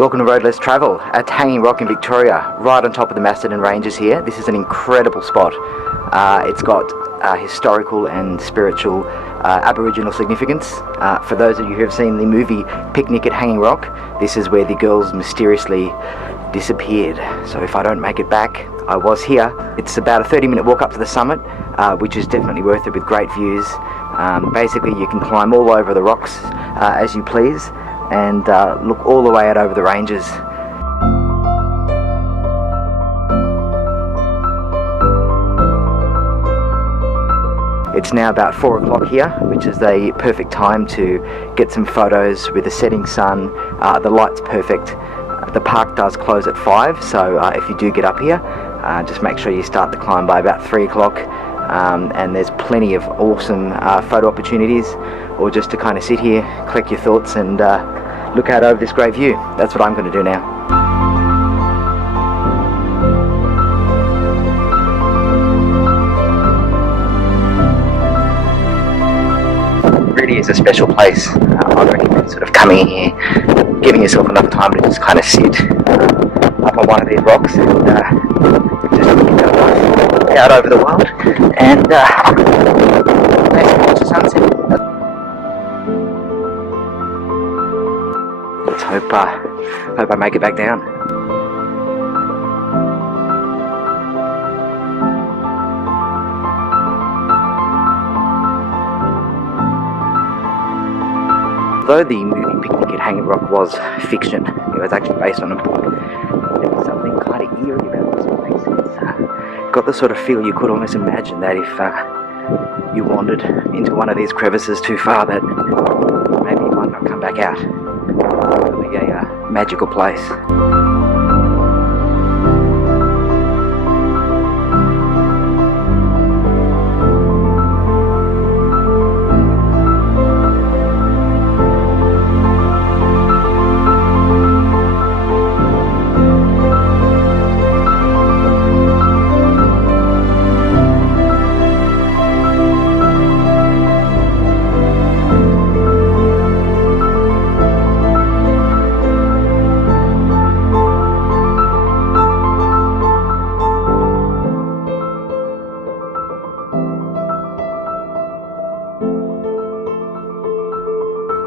Welcome to Road Less Travel at Hanging Rock in Victoria, right on top of the Macedon Ranges here. This is an incredible spot. It's got historical and spiritual aboriginal significance. For those of you who have seen the movie Picnic at Hanging Rock, this is where the girls mysteriously disappeared. So if I don't make it back, I was here. It's about a 30-minute walk up to the summit, which is definitely worth it with great views. Basically you can climb all over the rocks as you please, and look all the way out over the ranges. It's now about 4 o'clock here, which is the perfect time to get some photos with the setting sun. The light's perfect. The park does close at 5, so if you do get up here, just make sure you start the climb by about 3 o'clock. And there's plenty of awesome photo opportunities, or just to kind of sit here, collect your thoughts and look out over this great view. That's what I'm going to do now. It really is a special place. I recommend sort of coming in here, giving yourself enough time to just kind of sit up on one of these rocks and just look out over the world and basically watch the sunset. Let's hope I make it back down. Although the movie Picnic at Hanging Rock was fiction, it was actually based on a book. There was something kind of eerie about this place. It's got the sort of feel you could almost imagine that if you wandered into one of these crevices too far, that maybe you might not come back out. It would be a magical place.